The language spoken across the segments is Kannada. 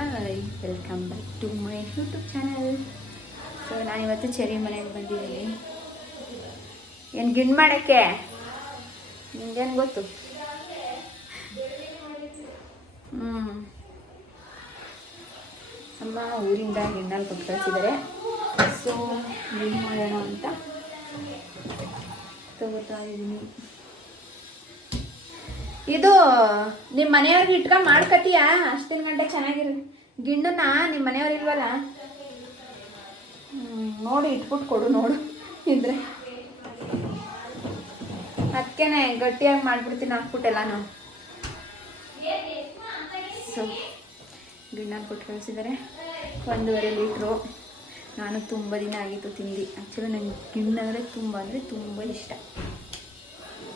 Hi, welcome back to my YouTube channel. So ನಾನಿವತ್ತು ಚೆರಿ ಮನೆಗೆ ಬಂದಿದ್ದೀನಿ. ಏನು ಗಿಣ್ ಮಾಡೋಕ್ಕೆ ನಿಂಗೇನು ಗೊತ್ತು? ಅಮ್ಮ ಊರಿಂದ ಗಿಣ್ಣಲ್ಲಿ ಕೊಟ್ಟು ಕಳಿಸಿದ್ದಾರೆ. ಸೊ ಗಿಣ್ ಮಾಡೋಣ ಅಂತ ತಗೋತಾ ಇದ್ದೀನಿ. ಇದು ನಿಮ್ಮ ಮನೆಯವ್ರಿಗೆ ಇಟ್ಕೊಂಡು ಮಾಡ್ಕತೀಯಾ? ಅಷ್ಟಿನ ಗಂಟೆ ಚೆನ್ನಾಗಿರು ಗಿಣ್ಣನ್ನ. ನಿಮ್ಮ ಮನೆಯವ್ರು ಇಲ್ವಲ್ಲ, ನೋಡಿ ಇಟ್ಬಿಟ್ಟು ಕೊಡು. ನೋಡು ಇದ್ರೆ ಅದಕ್ಕೇನೆ ಗಟ್ಟಿಯಾಗಿ ಮಾಡ್ಬಿಡ್ತೀನಿ ಹಾಕ್ಬಿಟ್ಟೆಲ್ಲಾನು. ಸೊ ಗಿಣ್ಣಲ್ಲಿ ಕೊಟ್ಟು ಕಳಿಸಿದ್ದಾರೆ. 1.5 ಲೀಟ್ರು. ನಾನು ತುಂಬ ದಿನ ಆಗಿತ್ತು ತಿಂದು. ಆ್ಯಕ್ಚುಲಿ ನನಗೆ ಗಿಣ್ಣಂದರೆ ತುಂಬ ಇಷ್ಟ.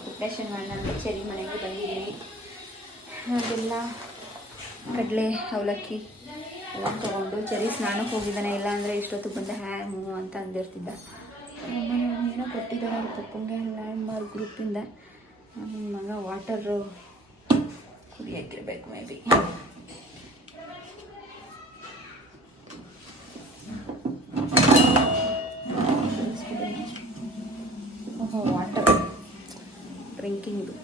ಪ್ರಿಪ್ರೇಷನ್ ಮಾಡೋಣ ಚೆರಿ ಮನೆಗೆ ಬಂದಿದ್ದೀನಿ. ಅದೆಲ್ಲ ಕಡಲೆ ಅವಲಕ್ಕಿ ಎಲ್ಲ ತೊಗೊಂಡು ಚೆರಿ ಸ್ನಾನಕ್ಕೆ ಹೋಗಿದ್ದಾನೆ. ಇಲ್ಲ ಅಂದರೆ ಇಷ್ಟೊತ್ತು ಬಂದೆ ಹ್ಯಾಮು ಅಂತ ಅಂದಿರ್ತಿದ್ದ. ಏನೋ ಕೊಟ್ಟಿದ್ದಾರೆ ಅವ್ರ ಪಪ್ಪಂಗೆ ಲ್ಯಾಂಡ್ಮಾರ್ಕ್ ಗ್ರೂಪಿಂದ. ನನ್ನ ಮಗ ವಾಟರು ಕುಡಿಯೋಕ್ಕಿರ್ಬೇಕು ಮೇ ಬಿ. ವಾಟರ್ ಡ್ರಿಂಕಿಂಗ್ ಇದು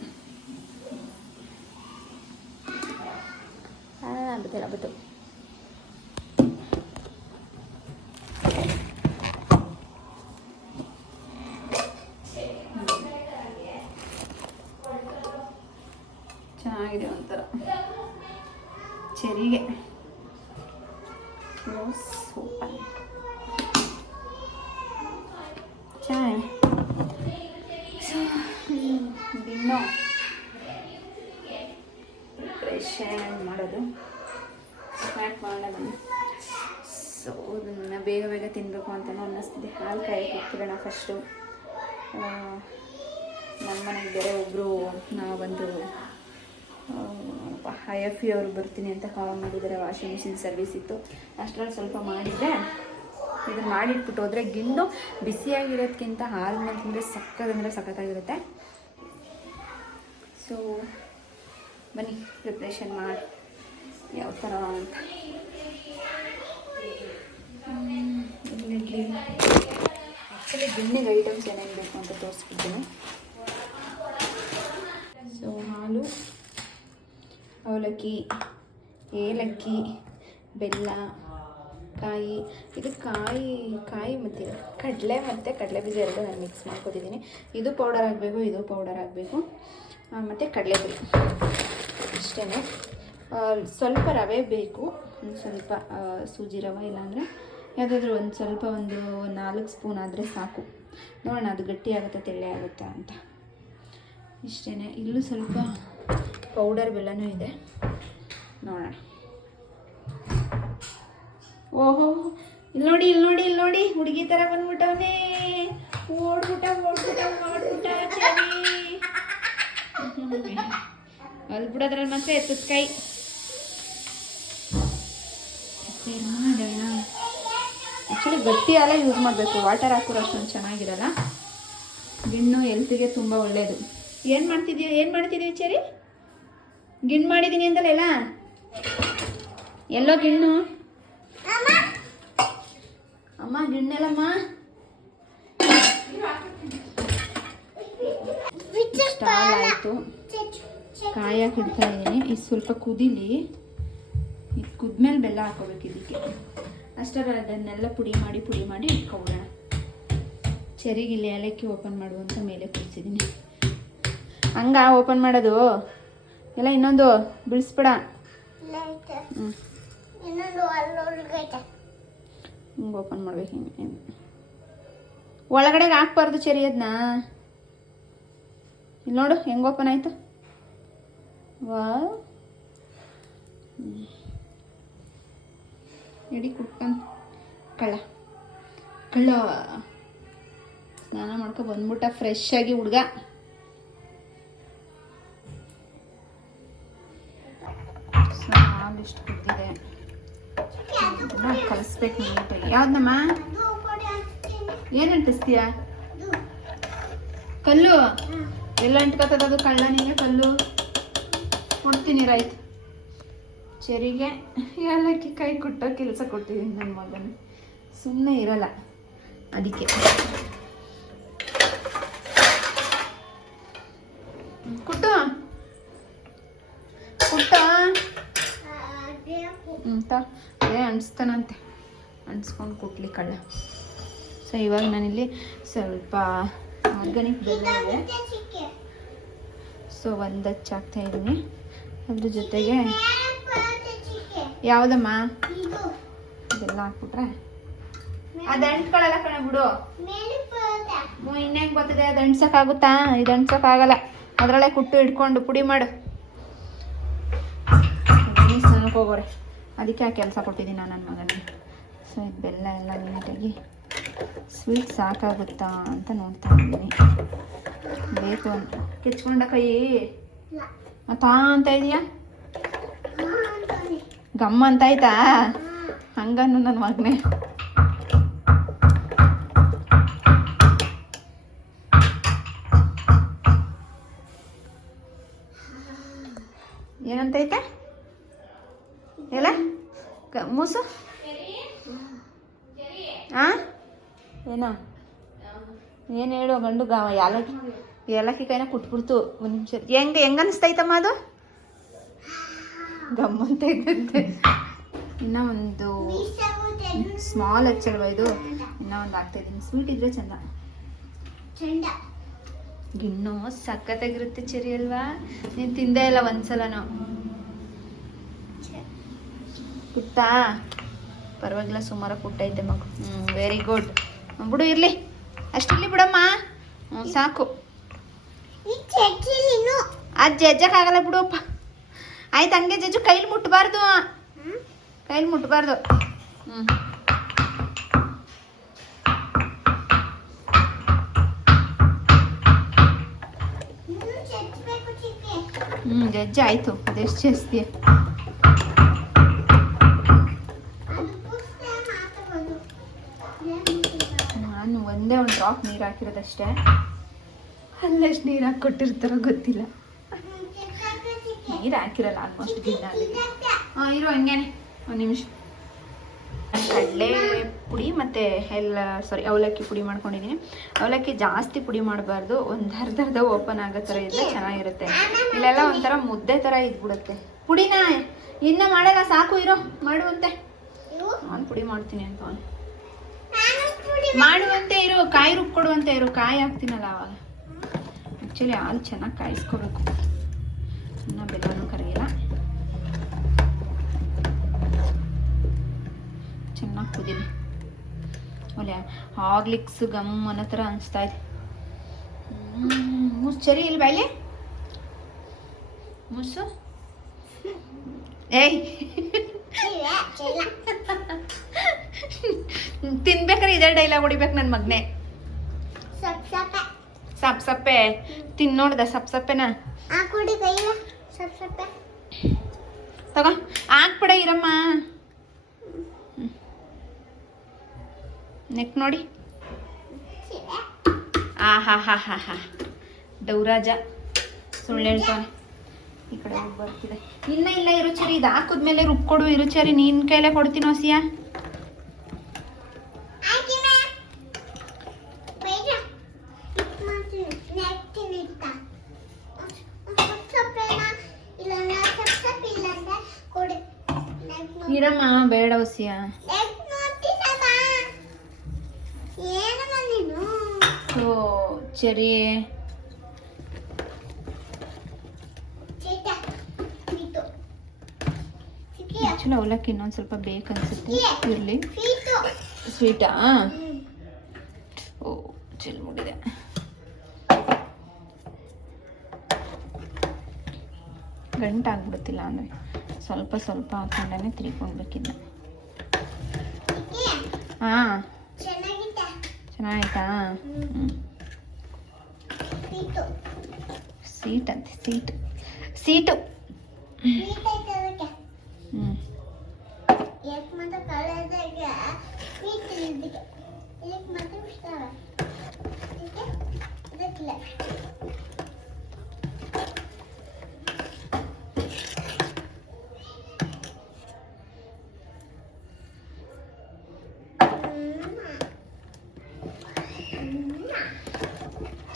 ಬತ್ತು. ಚೆನ್ನಾಗಿದೆ ಒಂಥರ ಚೆರಿಗೆ. ಸೂಪರ್ ಚೆನ್ನಾಗಿ. ಗಿಣ್ಣು ಪ್ರಿಪ್ರೇಷನ್ ಮಾಡೋದು ಸ್ಟಾರ್ಟ್ ಮಾಡೋಣ ಬನ್ನಿ. ಸೊ ಅದನ್ನು ಬೇಗ ತಿನ್ನಬೇಕು ಅಂತಲೂ ಅನ್ನಿಸ್ತಿದೆ. ಹಾಲು ಕಾಯಕ್ಕೆ ಇಟ್ಬಿಡೋಣ ಫಸ್ಟು. ನಮ್ಮ ಮನೆಗೆ ಬೇರೆ ಒಬ್ಬರು ನಾವೊಂದು IFE ಅವರು ಬರ್ತೀನಿ ಅಂತ ಕಾಲ್ ಮಾಡಿದ್ದಾರೆ. ವಾಷಿಂಗ್ ಮಿಷಿನ್ ಸರ್ವಿಸ್ ಇತ್ತು. ಅಷ್ಟರಲ್ಲಿ ಸ್ವಲ್ಪ ಮಾಡಿದ್ದೆ. ಇದನ್ನು ಮಾಡಿಟ್ಬಿಟ್ಟು ಹೋದರೆ ಗಿಣ್ಣು ಬಿಸಿಯಾಗಿರೋದಕ್ಕಿಂತ ಹಾಲು ಮೇಲೆ ತಿಂದರೆ ಸಖತ್ತಾಗಿರುತ್ತೆ. ಸೊ ಬನ್ನಿ ಪ್ರಿಪ್ರೇಷನ್ ಮಾಡಿ ಯಾವ ಥರ ಅಂತ. ಆ್ಯಕ್ಚುಲಿ ಗಿಣ್ಣಿಗೆ ಐಟಮ್ಸ್ ಏನೇನು ಬೇಕು ಅಂತ ತೋರಿಸ್ಬಿಡ್ತೀನಿ. ಸೊ ಹಾಲು, ಅವಲಕ್ಕಿ, ಏಲಕ್ಕಿ, ಬೆಲ್ಲ, ಕಾಯಿ. ಇದು ಕಾಯಿ ಮತ್ತು ಕಡಲೆ ಮತ್ತು ಕಡಲೆ ಬೀಜ ಎರಡು ನಾನು ಮಿಕ್ಸ್ ಮಾಡ್ಕೊತಿದ್ದೀನಿ. ಇದು ಪೌಡರ್ ಆಗಬೇಕು, ಇದು ಪೌಡರ್ ಆಗಬೇಕು. ಮತ್ತು ಕಡಲೆಪುರಿ ಅಷ್ಟೇ. ಸ್ವಲ್ಪ ರವೆ ಬೇಕು, ಒಂದು ಸ್ವಲ್ಪ ಸೂಜಿ ರವೆ, ಇಲ್ಲಾಂದರೆ ಯಾವುದಾದ್ರೂ ಒಂದು ಸ್ವಲ್ಪ ಒಂದು 4 ಸ್ಪೂನ್ ಆದರೆ ಸಾಕು. ನೋಡೋಣ ಅದು ಗಟ್ಟಿ ಆಗುತ್ತಾ ತೆಳ್ಳೆ ಆಗುತ್ತಾ ಅಂತ. ಇಷ್ಟೇ. ಇಲ್ಲೂ ಸ್ವಲ್ಪ ಪೌಡರ್ ಬೆಲ್ಲನೂ ಇದೆ, ನೋಡೋಣ. ಓಹೋ, ಇಲ್ಲಿ ನೋಡಿ ಹುಡುಗಿ ಥರ ಬಂದ್ಬಿಟ್ಟವನೇ. ಓಡ್ಬಿಟ್ಟ ಚೆರಿ. ಅಲ್ಲಿ ಬಿಡೋದ್ರಲ್ಲಿ ಮಾತ್ರ ಎತ್ತದ ಕೈ. ಮಾಡೋಣ. ಆ್ಯಕ್ಚುಲಿ ಗಟ್ಟಿ ಹಾಲೇ ಯೂಸ್ ಮಾಡಬೇಕು. ವಾಟರ್ ಹಾಕಿರೋ ಅಷ್ಟೊಂದು ಚೆನ್ನಾಗಿರಲ್ಲ. ಗಿಣ್ಣು ಹೆಲ್ತಿಗೆ ತುಂಬ ಒಳ್ಳೆಯದು. ಏನು ಮಾಡ್ತಿದ್ದೀವಿ ಚೆರಿ? ಗಿಣ್ಣು ಮಾಡಿದ್ದೀನಿ ಅಂತಲ್ಲ. ಎಲ್ಲೋ ಗಿಣ್ಣು? ಅಮ್ಮ ಗಿಣ್ಣೆಲ್ಲಮ್ಮ ಸ್ಟಾಲ್ ಆಯಿತು. ಕಾಯಿ ಹಾಕಿಡ್ತಾ ಇದ್ದೀನಿ. ಇದು ಸ್ವಲ್ಪ ಕುದೀಲಿ. ಇದು ಕುದ್ಮೇಲೆ ಬೆಲ್ಲ ಹಾಕೋಬೇಕು ಇದಕ್ಕೆ. ಅಷ್ಟರಲ್ಲಿ ಅದನ್ನೆಲ್ಲ ಪುಡಿ ಮಾಡಿ ಇಟ್ಕೊಬಿಡೋಣ. ಚೆರಿಗಿಲ್ಲಿ ಏಲಕ್ಕಿ ಓಪನ್ ಮಾಡುವಂತ ಮೇಲೆ ಕೂರಿಸಿದ್ದೀನಿ. ಹಂಗ ಓಪನ್ ಮಾಡೋದು ಎಲ್ಲ. ಇನ್ನೊಂದು ಬಿಡಿಸ್ಬೇಡ. ಹಿಂಗೆ ಓಪನ್ ಮಾಡ್ಬೇಕು. ಹಿಂಗೆ ಒಳಗಡೆಗೆ ಹಾಕ್ಬಾರ್ದು ಚೆರಿ ಅದನ್ನ. ಇಲ್ಲಿ ನೋಡು ಹೆಂಗೆ ಓಪನ್ ಆಯಿತು. ವಾ, ಎಡಿ ಕುಟ್ಕೊಂಡು ಕಳ್ಳ ಸ್ನಾನ ಮಾಡ್ಕೊ ಬಂದ್ಬಿಟ್ಟ ಫ್ರೆಶ್ ಆಗಿ ಹುಡುಗ. ಹಾಲು ಇಷ್ಟು ಕುದ್ದಿದೆ, ಕಲಿಸ್ಬೇಕು ನೀಟಾಗಿ. ಯಾವ್ದಮ್ಮ? ಏನು ಅಂಟಿಸ್ತೀಯ? ಕಲ್ಲು ಎಲ್ಲ ಅಂಟ್ಕೊತದ ಅದು. ಕಳ್ಳ ನೀವೇ ಕಲ್ಲು ಕೊಡ್ತೀನಿ. ರೈಟ್ ಚೆರಿಗೆ ಏಲಕ್ಕಿ ಕೈ ಕುಟ್ಟೋ ಕೆಲಸ ಕೊಟ್ಟಿದ್ದೀನಿ ನನ್ನ ಮಗನಿಗೆ. ಸುಮ್ಮನೆ ಇರಲ್ಲ ಅದಕ್ಕೆ. ಕುಟ್ಟು ಕುಟ್ಟ ಅದೇ ಅಣಿಸ್ತಾನಂತೆ, ಅಣಿಸ್ಕೊಂಡು ಕುಟ್ಲಿ ಕಳ್ಳ. ಸೊ ಇವಾಗ ನಾನಿಲ್ಲಿ ಸ್ವಲ್ಪ ಆರ್ಗ್ಯಾನಿಕ್ ಬೆಲ್ಲ ಇದೆ, ಸೊ ಒಂದು ಹಚ್ಚಾಕ್ತಾ ಇದ್ದೀನಿ. ಅದ್ರ ಜೊತೆಗೆ ಯಾವುದಮ್ಮ ಇದೆಲ್ಲ ಹಾಕ್ಬಿಟ್ರೆ ಅದು ಅಂಟ್ಕೊಳ್ಳಲ್ಲ ಕಣ ಬಿಡು. ಇನ್ನೇನು ಗೊತ್ತಿದೆ, ಅದು ಅಂಟ್ಸೋಕ್ಕಾಗುತ್ತಾ? ಇದು ಅಂಟ್ಸೋಕ್ಕಾಗಲ್ಲ. ಅದರಲ್ಲೇ ಕುಟ್ಟು ಇಟ್ಕೊಂಡು ಪುಡಿ ಮಾಡು. ಸ್ನಾನಕ್ಕೆ ಹೋಗೋರೆ, ಅದಕ್ಕೆ ಆ ಕೆಲಸ ಕೊಟ್ಟಿದ್ದೀನಿ ನಾನು ನನ್ನ ಮಗನಿಗೆ. ಸೊ ಇದು ಬೆಲ್ಲ ಎಲ್ಲ ನೀಟಾಗಿ ಸ್ವೀಟ್ ಸಾಕಾಗುತ್ತಾ ಅಂತ ನೋಡ್ತಾ ಇದ್ದೀನಿ. ಬೇಕು ಅಂತ ಕೆಚ್ಕೊಂಡ ಕೈ ಮತ್ತಾ ಅಂತ ಇದೆಯಾ? ಗಮ್ಮ ಅಂತ ಆಯ್ತಾ? ಹಂಗನ್ನು ನನ್ನ ಮಗನೇ. ಏನಂತೈತೆ ಎಲ್ಲ ಮೂಸು ಏನೋ ಏನು ಹೇಳು ಗಂಡು ಏಲಕ್ಕಿ ಏಲಕ್ಕಿ ಕೈನ ಕುಟ್ಬಿಡ್ತು. ಒಂದು ನಿಮಿಷ. ಹೆಂಗೆ ಅನಿಸ್ತೈತಮ್ಮ ಅದು? ಗಮ್ಮಂತ ಇದ್ದಂತೆ. ಇನ್ನೂ ಒಂದು ಸ್ಮಾಲ್ ಹಚ್ಚಲ್ವ ಇದು? ಇನ್ನೂ ಒಂದು ಹಾಕ್ತಾಯಿದ್ದೀನಿ. ಸ್ವೀಟ್ ಇದ್ರೆ ಚಂದ. ಇನ್ನೂ ಸಖತ್ತಾಗಿರುತ್ತೆ ಚೆರಿ ಅಲ್ವಾ? ನೀನು ತಿಂದೇ ಇಲ್ಲ ಒಂದ್ಸಲನೂ. ಕುಟ್ಟಾ ಪರವಾಗಿಲ್ಲ, ಸುಮಾರು ಕುಟ್ಟೈತೆ ಮಗು. Very good. ಬಿಡು ಇರಲಿ, ಅಷ್ಟಿರ್ಲಿ ಬಿಡಮ್ಮ. ಸಾಕು. ಅದು ಜಜ್ಜಕ್ಕಾಗಲ್ಲ ಬಿಡುಪ್ಪ. ಆಯ್ತು ಹಂಗೆ ಜಜ್ಜು. ಕೈಲಿ ಮುಟ್ಟಬಾರ್ದು, ಕೈಲಿ ಮುಟ್ಟಬಾರ್ದು. ಜಜ್ಜ ಆಯಿತು. ಅದೆಷ್ಟು ಜಾಸ್ತಿ? ನಾನು ಒಂದೇ ಒಂದು ಡ್ರಾಪ್ ನೀರು ಹಾಕಿರೋದಷ್ಟೇ. ಅಲ್ಲಷ್ಟು ನೀರು ಹಾಕಿ ಕೊಟ್ಟಿರ್ತಾರೋ ಗೊತ್ತಿಲ್ಲ. ನೀರು ಹಾಕಿರಲ್ಲ ಆಲ್ಮೋಸ್ಟ್ ಗಿಣ್ಣಲ್ಲಿ. ಇರು ಹಂಗೇನೆ ಒಂದು ನಿಮಿಷ. ಕಡಲೆ ಪುಡಿ ಮತ್ತು ಅವಲಕ್ಕಿ ಪುಡಿ ಮಾಡ್ಕೊಂಡಿದ್ದೀನಿ. ಅವಲಕ್ಕಿ ಜಾಸ್ತಿ ಪುಡಿ ಮಾಡಬಾರ್ದು, ಒಂದು ಅರ್ಧ ಓಪನ್ ಆಗೋ ಥರ ಇದ್ದರೆ ಚೆನ್ನಾಗಿರುತ್ತೆ. ಇಲ್ಲೆಲ್ಲ ಒಂಥರ ಮುದ್ದೆ ಥರ ಇದ್ಬಿಡುತ್ತೆ. ಪುಡಿನ ಇನ್ನೂ ಮಾಡಲ್ಲ, ಸಾಕು ಇರೋ ಮಾಡುವಂತೆ. ನಾನು ಪುಡಿ ಮಾಡ್ತೀನಿ ಅಂತ ಮಾಡುವಂತೆ ಇರು. ಕಾಯಿ ರುಬ್ಕೊಡುವಂತೆ ಇರು. ಕಾಯಿ ಹಾಕ್ತೀನಲ್ಲ ಅವಾಗ. ಆ್ಯಕ್ಚುಲಿ ಹಾಲು ಚೆನ್ನಾಗಿ ಕಾಯಿಸ್ಕೋಬೇಕು. ಇನ್ನೂ ಬೆಲ್ಲನೂ ಕರಗಿಲ್ಲ. ಚೆನ್ನಾಗಿ ಕುದೀನಿ. ಒಲೆ ಹಾರ್ಲಿಕ್ಸ್ ಗಮ್ ಅನ್ನೋ ಥರ ಅನಿಸ್ತಾ ಇದೆ. ಮುಸ್ ಸರಿ ಇಲ್ಲಿ ಬಾಯ್ಲಿ ಮುಸು. ಏಯ್ ತಿನ್ಬೇಕಾರೆ ಇದೇ ಡೈಲಾಗ್ ಹೊಡಿಬೇಕು ನನ್ನ ಮಗನೇ. ಸಪ್ ಸಪ್ಪೆ ತಿನ್ನೋಡ್ದ ಸಪ್ ಸಪ್ಪೆನಾ ತಗೋ ಹಾಕ್ಬಿಡ ಇರಮ್ಮ. ನೆಕ್ ನೋಡಿ. ಹಾ ಡೌರಾಜ ಸುಳ್ಳು ಹೇಳ್ತಾನೆ. ಈ ಕಡೆ ಹೋಗಿ ಬರ್ತಿದೆ. ಇಲ್ಲ ಇರುಚರಿ, ಇದು ಹಾಕಿದ್ಮೇಲೆ ರುಬ್ಕೊಡು ಇರುಚರಿ. ನಿನ್ನ ಕೈಲೇ ಕೊಡ್ತೀನೋ ಸಿಯಾ. ಇರಮ್ಮ ಬೇಡ ಹೊಸಿಯ. ಓ ಚರಿ ಆ್ಯಕ್ಚುಲಿ ಅವಲಕ್ಕಿ ಇನ್ನೊಂದು ಸ್ವಲ್ಪ ಬೇಕನ್ಸುತ್ತೆ. ಇರಲಿ. ಸ್ವೀಟಾ? ಓ ಚೆಲ್ಬಿಟ್ಟಿದೆ. ಗಂಟಾಗ್ಬಿಡುತ್ತಿಲ್ಲ ಅಂದರೆ ಸ್ವಲ್ಪ ಸ್ವಲ್ಪ ಹಾಕೊಂಡೇ ತಿರ್ಕೊಳ್ಬೇಕಿದ್ದ. ಹಾಂ ಚೆನ್ನಾಗಿತ್ತಾ? ಸೀಟ್ ಅಂತೆ ಸೀಟು.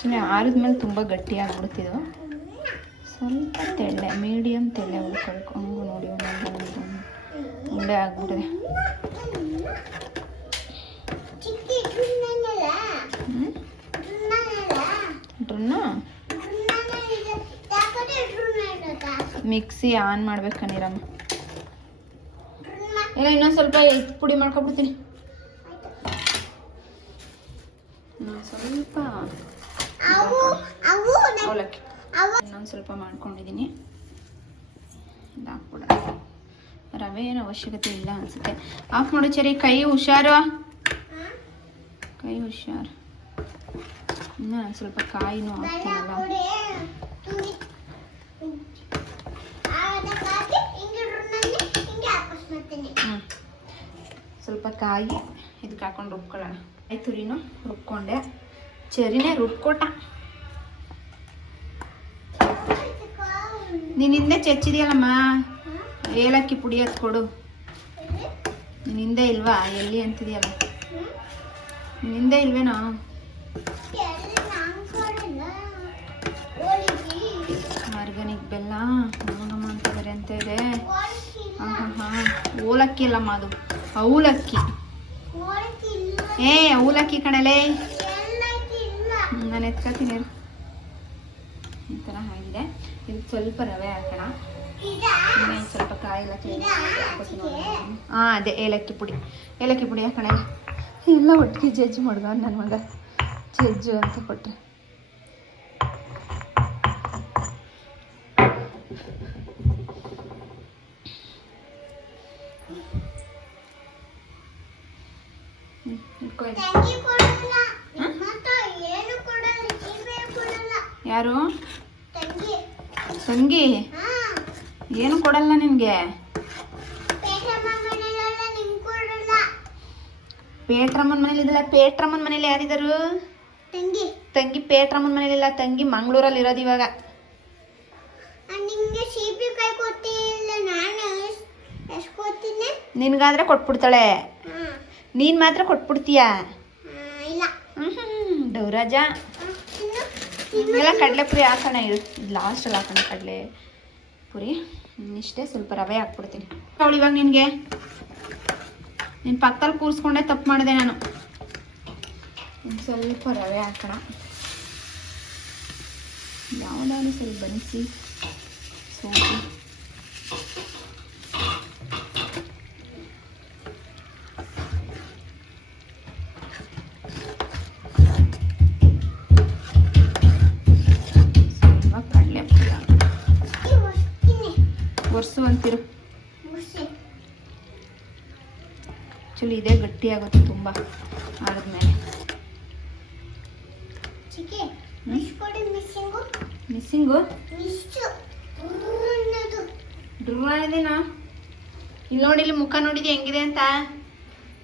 ಆ್ಯಕ್ಚುಲಿ ಆರಿದ್ಮೇಲೆ ತುಂಬ ಗಟ್ಟಿ ಆಗ್ಬಿಡ್ತಿದ್ದು. ಸ್ವಲ್ಪ ತೆಳ್ಳೆ, ಮೀಡಿಯಮ್ ತೆಳ್ಳೆ ಹುಡ್ಕೊಳ್ಕು. ಹಂಗೂ ನೋಡಿ ಒಂದೊಂದು ಉಂಡೆ ಆಗ್ಬಿಟ್ಟಿದೆ. ಡ್ರನ್ನ ಮಿಕ್ಸಿ ಆನ್ ಮಾಡ್ಬೇಕು ಕಣೀರಮ್ಮ. ಇಲ್ಲ ಇನ್ನೊಂದು ಸ್ವಲ್ಪ ಪುಡಿ ಮಾಡ್ಕೊಬಿಡ್ತೀನಿ. ಸ್ವಲ್ಪ ಅವಲಕ್ಕಿ ಇನ್ನೊಂದು ಸ್ವಲ್ಪ ಮಾಡ್ಕೊಂಡಿದ್ದೀನಿ. ಇದಾಕ್ಬಿಡ. ರವೆ ಏನು ಅವಶ್ಯಕತೆ ಇಲ್ಲ ಅನ್ಸುತ್ತೆ. ಆಫ್ ಮಾಡು ಚರಿ. ಕೈ ಹುಷಾರು, ಕೈ ಹುಷಾರು. ಇನ್ನು ನಾನು ಸ್ವಲ್ಪ ಕಾಯಿನೂ ಹಾಕ್ತೀನಲ್ಲ. ಸ್ವಲ್ಪ ಕಾಯಿ ಇದಕ್ಕೆ ಹಾಕೊಂಡು ರುಬ್ಕೊಳ್ಳೋಣ. ಕಾಯಿ ತುರಿನೂ ರುಬ್ಕೊಂಡೆ, ಚರಿನೇ ರುಬ್ಕೊಟ. ನೀನು ಹಿಂದೆ ಚೆಚ್ಚಿದೆಯಲ್ಲಮ್ಮ, ಏಲಕ್ಕಿ ಪುಡಿ ಅದು ಕೊಡು. ನೀನು ಹಿಂದೆ ಇಲ್ವಾ? ಎಲ್ಲಿ ಅಂತಿದೆಯಲ್ಲ, ನೀನು ಹಿಂದೆ ಇಲ್ವೇನೋ? ಆರ್ಗಾನಿಕ್ ಬೆಲ್ಲ ನಮ್ಮಮ್ಮ ಅಂತಿದ್ದಾರೆ ಅಂತ ಇದೆ. ಓಲಕ್ಕಿ ಅಲ್ಲಮ್ಮ, ಅದು ಅವಲಕ್ಕಿ. ಅವಲಕ್ಕಿ ಕಣಲೆ. ನಾನು ಎತ್ಕೊತೀನಿ. ಈ ಥರ ಆಗಿದೆ. ಇದಕ್ಕೆ ಸ್ವಲ್ಪ ರವೆ ಹಾಕೋಣ. ಸ್ವಲ್ಪ ಕಾಯಿ ಅದೇ ಏಲಕ್ಕಿ ಪುಡಿ. ಏಲಕ್ಕಿ ಪುಡಿ ಹಾಕೋಣ. ಎಲ್ಲ ಒಟ್ಟಿಗೆ ಜಜ್ಜು ಮಾಡ್ದ ನನ್ನ ಮಗ. ಜಜ್ಜು ಅಂತ ಕೊಟ್ಟರೆ ಯಾರು? ತಂಗಿ ಏನು ಕೊಡಲ್ಲ ನಿನ್ಗೆ? ಪೇಟ್ರಮ್ಮನ ಮನೇಲಿ ಇದಲ್ಲ. ಪೇಟ್ರಮ್ಮನ ಮನೇಲಿ ಯಾರಿದರು? ತಂಗಿ ಪೇಟ್ರಮ್ಮನ ಮನೇಲಿಲ್ಲ. ತಂಗಿ ಮಂಗಳೂರಲ್ಲಿ ಇರೋದು ಇವಾಗ. ನಿನ್ಗಾದ್ರೆ ಕೊಟ್ಬಿಡ್ತಾಳೆ, ನೀನ್ ಮಾತ್ರ ಕೊಟ್ಬಿಡ್ತೀಯ. ಡೌರಾಜ ಎಲ್ಲ ಕಡಲೆ ಪುರಿ ಹಾಕೋಣ. ಇದು ಲಾಸ್ಟಲ್ಲಿ ಹಾಕೋಣ ಕಡಲೆ ಪುರಿ. ಇಷ್ಟೇ. ಸ್ವಲ್ಪ ರವೆ ಹಾಕ್ಬಿಡ್ತೀನಿ. ಅವಳು ಇವಾಗ ನಿನಗೆ ನಿನ್ನ ಪಕ್ಕದಲ್ಲಿ ಕೂರಿಸ್ಕೊಂಡೆ ತಪ್ಪು ಮಾಡಿದೆ ನಾನು. ಸ್ವಲ್ಪ ರವೆ ಹಾಕೋಣ. ಯಾವುದಾದ್ರು ಸ್ವಲ್ಪ ಬನ್ಸಿ ಸೋಪು. ಒರ್ಸು ಅಂತಿರು. ಆ್ಯಕ್ಚುಲಿ ಇದೇ ಗಟ್ಟಿ ಆಗುತ್ತೆ ತುಂಬ ಆದ್ಮೇಲೆ. ಮಿಸ್ಸಿಂಗು ಡ್ರೂ ಇದೆನಾ? ಇಲ್ಲಿ ನೋಡಿ, ಇಲ್ಲಿ ಮುಖ ನೋಡಿದ್ಯಾ ಹೆಂಗಿದೆ ಅಂತ?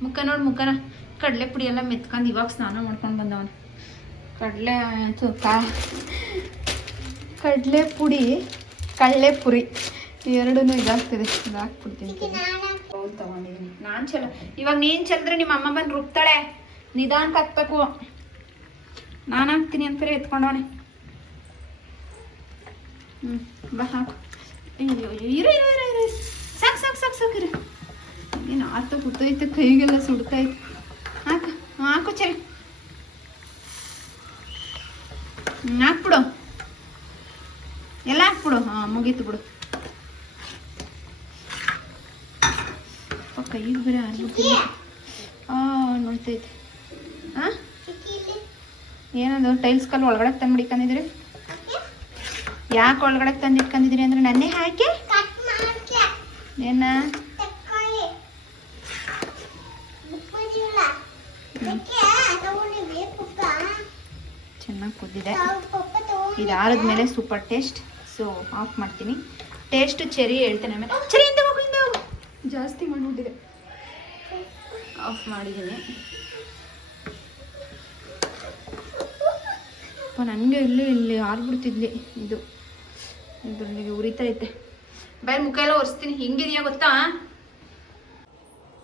ಮುಖ ನೋಡಿ, ಮುಖನ. ಕಡಲೆ ಪುಡಿ ಎಲ್ಲ ಮೆತ್ಕೊಂಡು ಇವಾಗ ಸ್ನಾನ ಮಾಡ್ಕೊಂಡು ಬಂದವನು. ಕಡಲೆ ಪುಡಿ ಕಡಲೆ ಪುರಿ ಎರಡೂ ಇದಾಗ್ತದೆ. ಇದು ಹಾಕ್ಬಿಡ್ತೀನಿ. ಹೌದು ತಗೊಂಡಿದ್ದೀನಿ ನಾನು. ಚಲ ಇವಾಗ ನೀನು ಚೆಲ್ಲಿದ್ರೆ ನಿಮ್ಮ ಅಮ್ಮ ಬಂದು ರುಬ್ತಾಳೆ. ನಿಧಾನಕ್ಕೆ ಹಾಕ್ಬೇಕು. ನಾನು ಹಾಕ್ತೀನಿ ಅಂತಾರೆ ಎತ್ಕೊಂಡವನೆ. ಬಾ ಹಾಕು. ಇರು ಸಾಕು ಸಾಕು ಸಾಕು ಸಾಕು ಇರು. ಏನು ಆತ ಕೂತೈತೆ, ಕೈಗೆಲ್ಲ ಸುಡ್ತಾಯ್ತು. ಹಾಕು ಹಾಕು ಚರಿ. ಹಾಕ್ಬಿಡು, ಎಲ್ಲ ಹಾಕ್ಬಿಡು. ಮುಗೀತು ಬಿಡು. ಕೈಗೆ ಬೇರೆ ಆಗ್ಬಿಡ್ತೀನಿ. ನೋಡ್ತೈತೆ. ಏನದು ಟೈಲ್ಸ್ ಕಲ್ಲು ಒಳಗಡೆ ತಂದು ಇಟ್ಕೊಂಡಿದ್ರಿ? ಯಾಕೆ ಒಳಗಡೆ ತಂದು ಇಟ್ಕೊಂಡಿದ್ರಿ ಅಂದ್ರೆ ನನ್ನೇ ಹಾಕಿ ಏನ ಚೆನ್ನಾಗಿ ಕುದ್ದಿದೆ. ಇದಾದ್ಮೇಲೆ ಸೂಪರ್ ಟೇಸ್ಟ್. ಸೊ ಆಫ್ ಮಾಡ್ತೀನಿ. ಟೇಸ್ಟ್ ಚೆರಿ ಹೇಳ್ತೇನೆ. ಆಮೇಲೆ ಚೆರಿ ಅಂತ ಹೋಗು, ಹಿಂದೆ ಹೋಗು. ಜಾಸ್ತಿ ಮಾಡಿಬಿಟ್ಟಿದೆ. ಆಫ್ ಮಾಡಿದ್ದೀನಿ. ನನಗೆ ಇಲ್ಲಿ ಆರ್ಬಿಡ್ತಿದ್ಲಿ. ಇದು ಇದ್ರೊಂದಿಗೆ ಉರಿತೈತೆ. ಬೇರೆ ಮುಖ ಎಲ್ಲ ಒರೆಸ್ತೀನಿ. ಹಿಂಗಿದೆಯಾ ಗೊತ್ತಾ?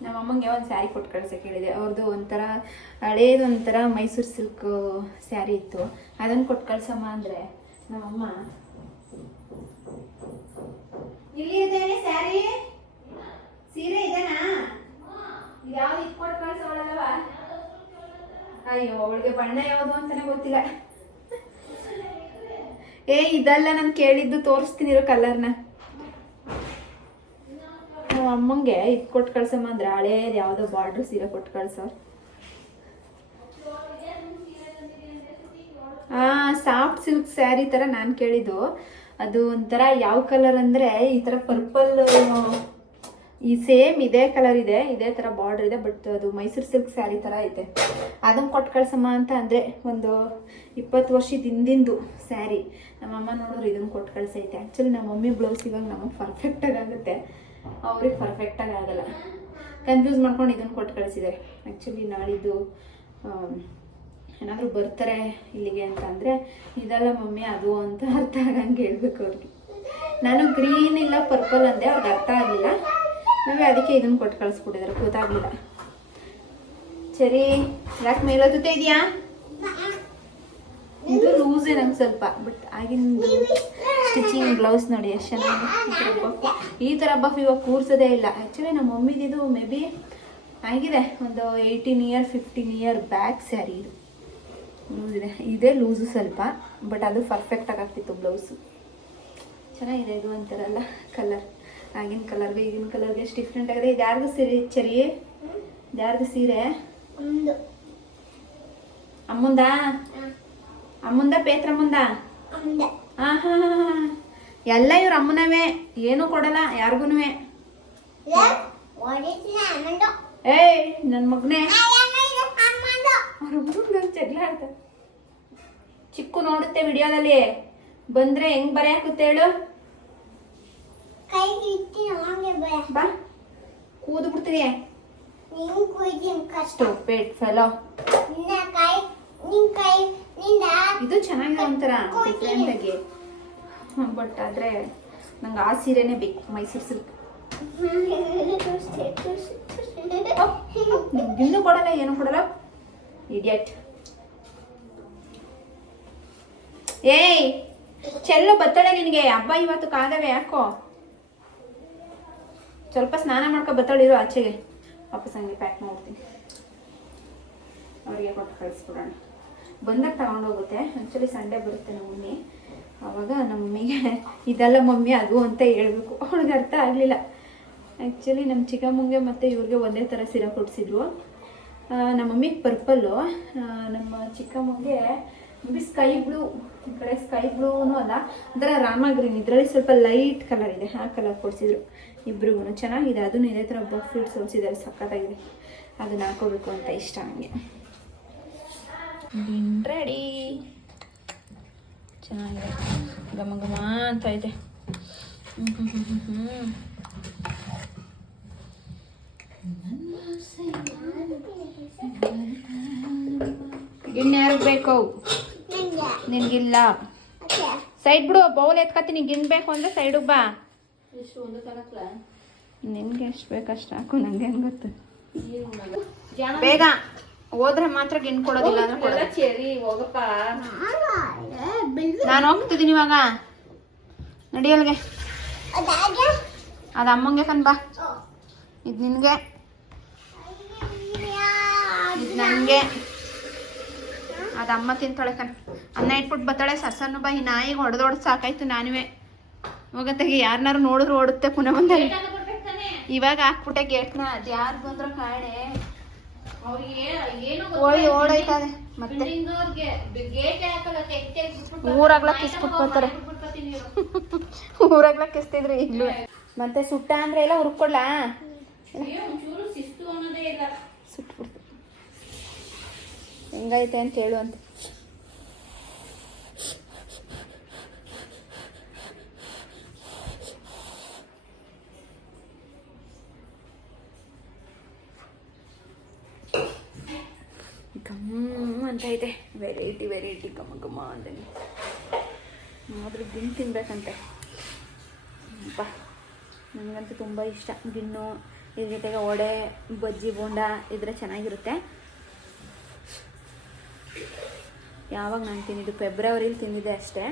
ನಮ್ಮಮ್ಮಂಗೆ ಒಂದು ಸ್ಯಾರಿ ಕೊಟ್ಟು ಕಳ್ಸೋಕೆ ಹೇಳಿದೆ. ಅವ್ರದ್ದು ಒಂಥರ ಹಳೇದೊಂಥರ ಮೈಸೂರು ಸಿಲ್ಕ್ ಸ್ಯಾರಿ ಇತ್ತು, ಅದನ್ನು ಕೊಟ್ಟು ಕಳ್ಸಮ್ಮ ಅಂದರೆ ನಮ್ಮಮ್ಮ ಇಲ್ಲಿ ಇದ್ದೇನೆ ಸ್ಯಾರಿ ಸೀರೆ ಇದೆನಾ ಯಾವ್ದು ಇಟ್ಕೊಟ್ಟು ಕಳ್ಸೋಳಲ್ವ. ಅಯ್ಯೋ ಅವಳಿಗೆ ಬಣ್ಣ ಯಾವುದು ಅಂತಾನೆ ಗೊತ್ತಿಲ್ಲ. ಇದಲ್ಲ ನಾನು ಕೇಳಿದ್ದು, ತೋರಿಸ್ತೀನಿರೋ ಕಲರ್ನ. ನಮ್ಮ ಅಮ್ಮಂಗೆ ಇದು ಕೊಟ್ಟು ಕಳ್ಸಮ್ಮ ಅಂದ್ರೆ ಹಳೇದು ಯಾವುದೋ ಬಾರ್ಡ್ರ್ ಸೀರೆ ಕೊಟ್ಟು ಕಳ್ಸೋ. ಸಾಫ್ಟ್ ಸಿಲ್ಕ್ ಸ್ಯಾರಿ ಥರ ನಾನು ಕೇಳಿದ್ದು. ಅದು ಒಂಥರ ಯಾವ ಕಲರ್ ಅಂದರೆ ಈ ಥರ ಪರ್ಪಲ್, ಈ ಸೇಮ್ ಇದೇ ಕಲರ್ ಇದೆ, ಇದೇ ಥರ ಬಾರ್ಡರ್ ಇದೆ, ಬಟ್ ಅದು ಮೈಸೂರು ಸಿಲ್ಕ್ ಸ್ಯಾರಿ ಥರ ಐತೆ. ಅದನ್ನು ಕೊಟ್ಟು ಕಳ್ಸಮ್ಮ ಅಂತ ಅಂದರೆ ಒಂದು 20 ವರ್ಷದ ಹಿಂದಿಂದು ಸ್ಯಾರಿ. ನಮ್ಮಮ್ಮ ನೋಡೋರು ಇದನ್ನು ಕೊಟ್ಟು ಕಳ್ಸೈತೆ. ಆ್ಯಕ್ಚುಲಿ ನಮ್ಮ ಮಮ್ಮಿ ಬ್ಲೌಸ್ ಇವಾಗ ನಮಗೆ ಪರ್ಫೆಕ್ಟಾಗಿ ಆಗುತ್ತೆ, ಅವ್ರಿಗೆ ಪರ್ಫೆಕ್ಟಾಗಿ ಆಗಲ್ಲ. ಕನ್ಫ್ಯೂಸ್ ಮಾಡ್ಕೊಂಡು ಇದನ್ನು ಕೊಟ್ಟು ಕಳಿಸಿದ್ದಾರೆ. ಆ್ಯಕ್ಚುಲಿ ನಾಳಿದ್ದು ಏನಾದರೂ ಬರ್ತಾರೆ ಇಲ್ಲಿಗೆ ಅಂತ ಅಂದರೆ ಇದೆಲ್ಲ ಮಮ್ಮಿ ಅದು ಅಂತ ಅರ್ಥ ಆಗಂಗೆ ಹೇಳ್ಬೇಕು ಅವ್ರಿಗೆ. ನಾನು ಗ್ರೀನ್ ಇಲ್ಲ ಪರ್ಪಲ್ ಅಂದೆ, ಅವ್ರಿಗೆ ಅರ್ಥ ಆಗಲಿಲ್ಲ. ನಾವೇ ಅದಕ್ಕೆ ಇದನ್ನು ಕೊಟ್ಟು ಕಳಿಸ್ಬಿಟ್ಟಿದ್ದಾರೆ, ಗೊತ್ತಾಗಲಿಲ್ಲ. ಸರಿ, ಯಾಕೆ ಮೇಲೋದುತ್ತೆ ಇದೆಯಾ? ಇದು ಲೂಸೇ ನಂಗೆ ಸ್ವಲ್ಪ, ಬಟ್ ಆಗಿನ ಸ್ಟಿಚಿಂಗ್ ಬ್ಲೌಸ್ ನೋಡಿ ಎಷ್ಟು ಚೆನ್ನಾಗಿ ಈ ಥರ ಬಫ್ ಇವಾಗ ಕೂರ್ಸೋದೇ ಇಲ್ಲ. ಆ್ಯಕ್ಚುಲಿ ನಮ್ಮ ಮಮ್ಮಿದಿದು ಮೇ ಬಿ ಆಗಿದೆ ಒಂದು 18 ಇಯರ್ 15 ಇಯರ್ ಬ್ಯಾಕ್ ಸ್ಯಾರಿ. ಇದು ಲೂಸ್ ಇದೆ, ಇದೇ ಲೂಸು ಸ್ವಲ್ಪ, ಬಟ್ ಅದು ಪರ್ಫೆಕ್ಟಾಗಿ ಆಗ್ತಿತ್ತು ಬ್ಲೌಸು. ಚೆನ್ನಾಗಿದೆ ಇದು ಅಂತಾರಲ್ಲ ಕಲರ್, ಆಗಿನ ಕಲರ್ಗೆ ಈಗಿನ ಕಲರ್ಗೆ ಎಷ್ಟು ಡಿಫ್ರೆಂಟ್ ಆಗಿದೆ. ಇದು ಯಾರ್ದು ಸೀರೆ ಚರಿ? ಯಾರ್ದು ಸೀರೆ? ಅಮ್ಮಂದಾ? ಅಮ್ಮಂದ ಪೇತ್ರಮ್ಮಂದ? ಹಾಂ ಹಾಂ ಹಾಂ, ಎಲ್ಲ ಇವ್ರ ಅಮ್ಮನವೇ, ಏನೂ ಕೊಡಲ್ಲ ಯಾರಿಗೂ. ಏಯ್ ನನ್ನ ಮಗನೇ, ಜಗಳ ಆಡ್ತಾರೆ. ಚಿಕ್ಕು ನೋಡುತ್ತೆ ವಿಡಿಯೋದಲ್ಲಿ, ಬಂದ್ರೆ ಹೆಂಗ್ ಬರೆ ಹಾಕುತ್ತೆ ಹೇಳು? ಬಾ, ಕೂದು ಬಿಡ್ತೀವಿ. ಇದು ಚೆನ್ನಾಗಿದೆ ಒಂಥರ ಡಿಫ್ರೆಂಟ್ ಆಗಿ, ಬಟ್ ಆದ್ರೆ ನಂಗೆ ಆ ಸೀರೆನೇ ಬೇಕು, ಮೈಸೂರು ಸಿಲ್ಕ್. ಇನ್ನೂ ಕೊಡಲ್ಲ, ಏನು ಕೊಡಲ್ಲ, ಇಡಿಯಟ್. ಏಯ್ ಚೆಲ್ಲು ಬತ್ತಳೆ ನಿನಗೆ ಹಬ್ಬ ಇವತ್ತು ಕಾದವೆ, ಯಾಕೋ ಸ್ವಲ್ಪ ಸ್ನಾನ ಮಾಡ್ಕೊ ಬತ್ತಳಿರು ಆಚೆಗೆ. ವಾಪಸ್ ಹಂಗೆ ಪ್ಯಾಕ್ ಮಾಡ್ತೀನಿ, ಅವರಿಗೆ ಕೊಟ್ಟು ಕಳಿಸ್ಬಿಡೋಣ. ಬಂದಾಗ ತಗೊಂಡೋಗುತ್ತೆ. ಆ್ಯಕ್ಚುಲಿ ಸಂಡೇ ಬರುತ್ತೆ ನಮ್ಮ ಮಮ್ಮಿ, ಆವಾಗ ನಮ್ಮ ಮಮ್ಮಿಗೆ ಇದೆಲ್ಲ ಮಮ್ಮಿ ಅದು ಅಂತ ಹೇಳ್ಬೇಕು. ಅವ್ಳಿಗೆ ಅರ್ಥ ಆಗಲಿಲ್ಲ. ಆ್ಯಕ್ಚುಲಿ ನಮ್ಮ ಚಿಕ್ಕಮ್ಮಂಗೆ ಮತ್ತು ಇವ್ರಿಗೆ ಒಂದೇ ಥರ ಸೀರೆ ಕೊಡಿಸಿದ್ರು. ನಮ್ಮ ಮಮ್ಮಿಗೆ ಪರ್ಪಲ್ಲು, ನಮ್ಮ ಚಿಕ್ಕಮ್ಮಂಗೆ ಮಮ್ಮಿ ಸ್ಕೈ ಬ್ಲೂ. ಈ ಕಡೆ ಸ್ಕೈ ಬ್ಲೂನು ಅಲ್ಲ, ಒಂಥರ ರಾಮ ಗ್ರೀನ್, ಇದರಲ್ಲಿ ಸ್ವಲ್ಪ ಲೈಟ್ ಕಲರ್ ಇದೆ, ಆ ಕಲರ್ ಕೊಡಿಸಿದ್ರು ಇಬ್ರಿಗೂ. ಚೆನ್ನಾಗಿದೆ, ಅದನ್ನು ಇದೇ ಥರ ಬಫ್ ಫಿಟ್ಸ್ ಹೊಲಿಸಿದ್ದಾರೆ, ಸಕ್ಕತ್ತಾಗಿದೆ. ಅದನ್ನ ಹಾಕೋಬೇಕು ಅಂತ ಇಷ್ಟ ನನಗೆ. ರೆಡಿ, ಚೆನ್ನಾಗಿದೆ, ಘಮ ಘಮ ಅಂತ ಇದೆ. ಗಿಣ್ಣೆ ಯಾರಿಗೆ ಬೇಕು? ನಿನ್ಗಿಲ್ಲ, ಸೈಡ್ ಬಿಡು. ಬೌಲ್ ಎತ್ಕತ್ತೀನಿ, ಗಿಣ್ ಬೇಕು ಅಂದರೆ ಸೈಡಿಗೆ ಬಾ. ನಿನ್ಗೆ ಎಷ್ಟು ಬೇಕಷ್ಟು ಹಾಕು, ನಂಗೆ ಹೆಂಗೆ ಗೊತ್ತು. ಬೇಗ ಹೋದ್ರೆ ಮಾತ್ರ ಗಿಣ್ ಕೊಡೋದಿಲ್ಲ ಅಂದ್ರೆ ಚೆರಿ ಹೋಗಪ್ಪ. ನಾನು ಹೋಗ್ತಿದ್ದೀನಿ ಇವಾಗ, ನಡಿಯಲ್ಗೆ. ಅದು ಅಮ್ಮಂಗೆ ಕಣ್ ಬಾ, ಇದು ನಿನಗೆ, ಇದು ನನಗೆ. ಅದು ಅಮ್ಮ ತಿಂತಾಳೆ ಕಣ್. ಅನ್ನ ಇಟ್ಬಿಟ್ಟು ಬತ್ತಾಳೆ ಸಸನ್ನು ಬಾ. ಈ ನಾಯಿಗೆ ಹೊಡೆದೊಡ್ದು ಸಾಕಾಯ್ತು. ನಾನುವೇ ಹೋಗತ್ತಾಗಿ, ಯಾರನ್ನಾರು ನೋಡಿದ್ರು ಓಡುತ್ತೆ ಪುನಃ ಬಂದಲ್ಲಿ. ಇವಾಗ ಹಾಕ್ಬಿಟ್ಟೆ ಗೇಟ್ನ, ಅದು ಯಾರು ಬಂದ್ರು ಕಾಣೆ ಓಡೈತದೆ. ಮತ್ತೆ ಊರಾಗ್ಲ ಕಿಸ್ಬಿಟ್ಟು ಬರ್ತಾರೆ, ಊರಾಗ್ಲ ಕಿಸ್ತಿದ್ರು ಈಗಲೂ. ಮತ್ತೆ ಸುಟ್ಟ ಅಂದ್ರೆ ಎಲ್ಲ ಹುರ್ಕೊಡ್ಲಾ? ಸುಟ್ಬಿಡ್ತು. ಹೆಂಗೈತೆ ಅಂತ ಹೇಳು ಅಂತ. ಗಮ್ ಅಂತ ಇದೆ, ವೆರೈಟಿ ವೆರೈಟಿ ಘಮ ಘಮ ಅಂತ. ನೋಡ್ರಿ ಗಿಣ್ಣು ತಿನ್ಬೇಕಂತೆ. ಅಪ್ಪ ನನಗಂತೂ ತುಂಬ ಇಷ್ಟ ಗಿಣ್ಣು. ಇದ್ರ ಜೊತೆಗೆ ವಡೆ ಬಜ್ಜಿ ಬೋಂಡ ಇದ್ರೆ ಚೆನ್ನಾಗಿರುತ್ತೆ. ಯಾವಾಗ ನಾನು ತಿಂದಿದ್ದು ಫೆಬ್ರವರಿಲಿ ತಿಂದಿದ್ದೆ ಅಷ್ಟೇ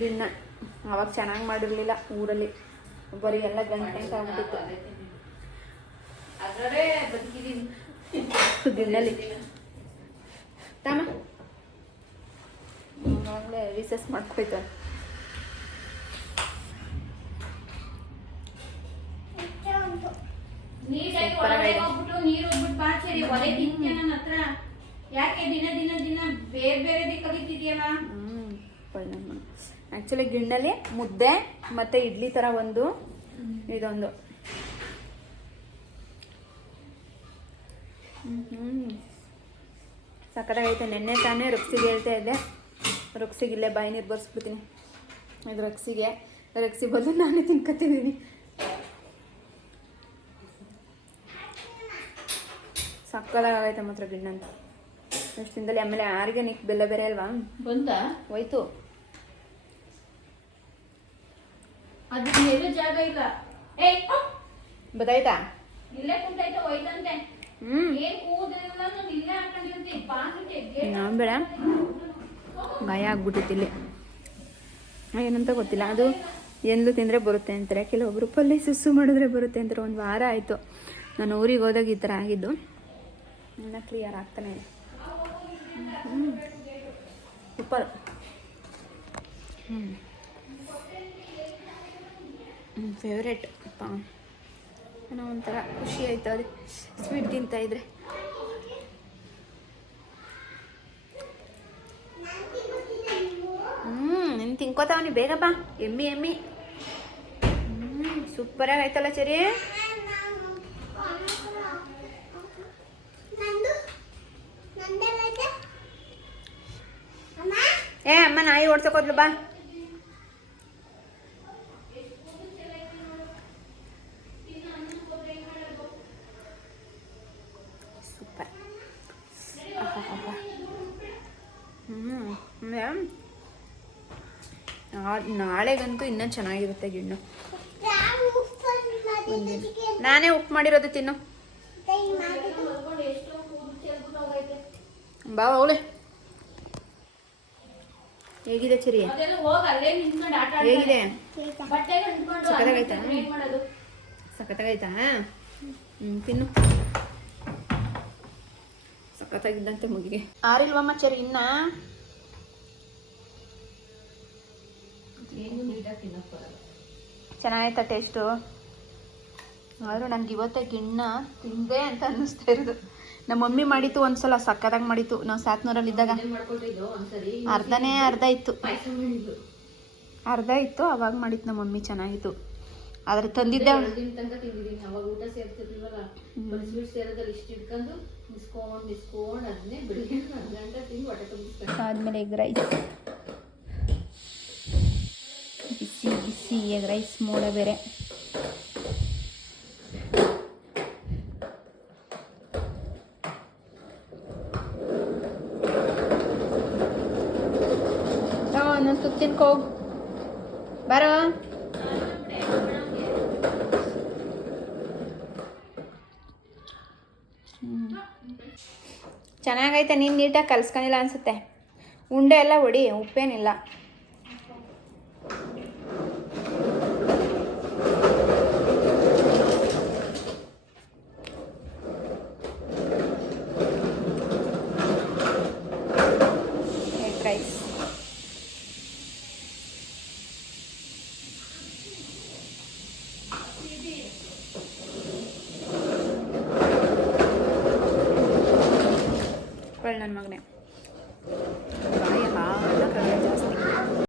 ಗಿಣ್ಣ. ಆವಾಗ ಚೆನ್ನಾಗಿ ಮಾಡಿರಲಿಲ್ಲ ಊರಲ್ಲಿ, ಬರೀ ಎಲ್ಲ ಗಂಟೆ ಆಗ್ಬಿಟ್ಟಿತ್ತು ಗಿಣ್ಣಲ್ಲಿ. ತಾಮ ಆವಾಗಲೇ ರಿಸಸ್ ಮಾಡ್ಕೊಯ್ತಾರೆ. ಆ್ಯಕ್ಚುಲಿ ಗಿಣ್ಣಲ್ಲಿ ಮುದ್ದೆ ಮತ್ತು ಇಡ್ಲಿ ಥರ ಒಂದು, ಇದೊಂದು ಸಕ್ಕತ್ತಾಗೈತೆ. ನೆನ್ನೆ ತಾನೇ ರಕ್ಸಿಗೆ ಹೇಳ್ತಾ ಇದ್ದೆ, ರಕ್ಸಿಗಿಲ್ಲೇ ಬಾಯಿ ನೀರು ಬರ್ಸ್ಬಿಡ್ತೀನಿ. ಇದು ರಕ್ಸಿ ಬದಲು ನಾನೇ ತಿನ್ಕೊತಿದ್ದೀನಿ. ಸಕ್ಕತ್ತಾಗೈತೆ ಮಾತ್ರ ಗಿಣ್ಣ ಅಂತ. ಎಷ್ಟು ದಿನದಲ್ಲಿ. ಆಮೇಲೆ ಆರ್ಗ್ಯಾನಿಕ್ ಬೆಲ್ಲ ಬೇರೆ ಅಲ್ವಾ ಬಂದ ಹೋಯ್ತು. ಅದು ಜಾಗ ಇಲ್ಲ. ಬದಾಯ್ತಾ? ಇಲ್ಲೇ ಕುಂತೈತೆ ಹೋಯ್ತಂತೆ. ನಾವು ಬೇಡ ಗಾಯ ಆಗ್ಬಿಟ್ಟಿತ್ತು ಇಲ್ಲಿ, ಏನಂತ ಗೊತ್ತಿಲ್ಲ. ಅದು ಎಂದು ತಿಂದರೆ ಬರುತ್ತೆ ಅಂತಾರೆ, ಕೆಲವೊಬ್ರು ಪಲ್ಯ ಸುಸ್ಸು ಮಾಡಿದ್ರೆ ಬರುತ್ತೆ ಅಂತಾರೆ. ಒಂದು ವಾರ ಆಯಿತು ನಾನು ಊರಿಗೆ ಹೋದಾಗ ಈ ಥರ ಆಗಿದ್ದು. ಇನ್ನು ಕ್ಲಿಯರ್ ಆಗ್ತಾನೆ ಇದೆ. ಸೂಪರ್. ಫೇವ್ರೇಟ್ ಅಪ್ಪ. ಏನೋ ಒಂಥರ ಖುಷಿ ಆಯ್ತು ಅದು ಸ್ವೀಟ್ ತಿಂತಾಯಿದ್ರೆ. ನೀನು ತಿನ್ಕೋತಾವನಿ ಬೇಗ ಬಾ. ಎಮ್ಮಿ ಸೂಪರಾಗಿ ಆಯ್ತಲ್ಲ ಚರಿ. ಅಮ್ಮ ನಾಯಿ ಓಡ್ಸೋಕೋದ್ಲು ಬಾ. ಸೂಪರ್. ನಾಳೆಗಂತೂ ಇನ್ನೂ ಚೆನ್ನಾಗಿರುತ್ತೆ ಗಿಣ್ಣು. ನಾನೇ ಉಪ್ಪು ಮಾಡಿರೋದು ತಿನ್ನು ಬಾ. ಅವಳೆ ಹೇಗಿದೆ ಚರಿ? ಹೇಗಿದೆ? ಸಖತ್ತಾಗೈತಾ? ಸಖತ್ತಾಗೈತಾ? ತಿನ್ನು. ಸಖತ್ತಾಗಿದ್ದಂತೆ ಮುಗಿಗೆ. ಆರಿಲ್ವಮ್ಮ ಚರಿ ಇನ್ನ? ಚೆನ್ನಾಗೈತಾ ಟೇಸ್ಟು? ಆದರೂ ನನಗೆ ಇವತ್ತೇ ಗಿಣ್ಣ ತಿಂದೆ ಅಂತ ಅನ್ನಿಸ್ತಾ ಇರೋದು. ನಮ್ಮ ಮಮ್ಮಿ ಮಾಡಿತ್ತು ಒಂದ್ಸಲ, ಸಕ್ಕತ್ತಾಗಿ ಮಾಡಿತ್ತು. ನಾವು ಸಾತ್ನೂರಲ್ಲಿ ಇದ್ದಾಗ ಅರ್ಧ ಇತ್ತು ಅವಾಗ ಮಾಡಿತ್ತು ನಮ್ಮ ಮಮ್ಮಿ, ಚೆನ್ನಾಗಿತ್ತು. ಆದ್ರೆ ತಂದಿದ್ದೆ ಆದ್ಮೇಲೆ ಎಗ್ ರೈಸ್, ಬಿಸಿ ಬಿಸಿ ಎಗ್ ರೈಸ್ ಮೂಳ ಬೇರೆ. ತಿನ್ಕೋ ಬರೋ. ಚೆನ್ನಾಗೈತೆ. ನೀನು ನೀಟಾಗಿ ಕಲ್ಸ್ಕೊಂಡಿಲ್ಲ ಅನ್ಸುತ್ತೆ. ಉಂಡೆ ಎಲ್ಲ ಹೊಡಿ, ಉಪ್ಪೇನಿಲ್ಲ. ಎಗ್ ರೈಸ್ ನನ್ನ ಮಗನೇ ಬಾಯಿ ಹಾಲ ಕಡಿಮೆ ಜಾಸ್ತಿ.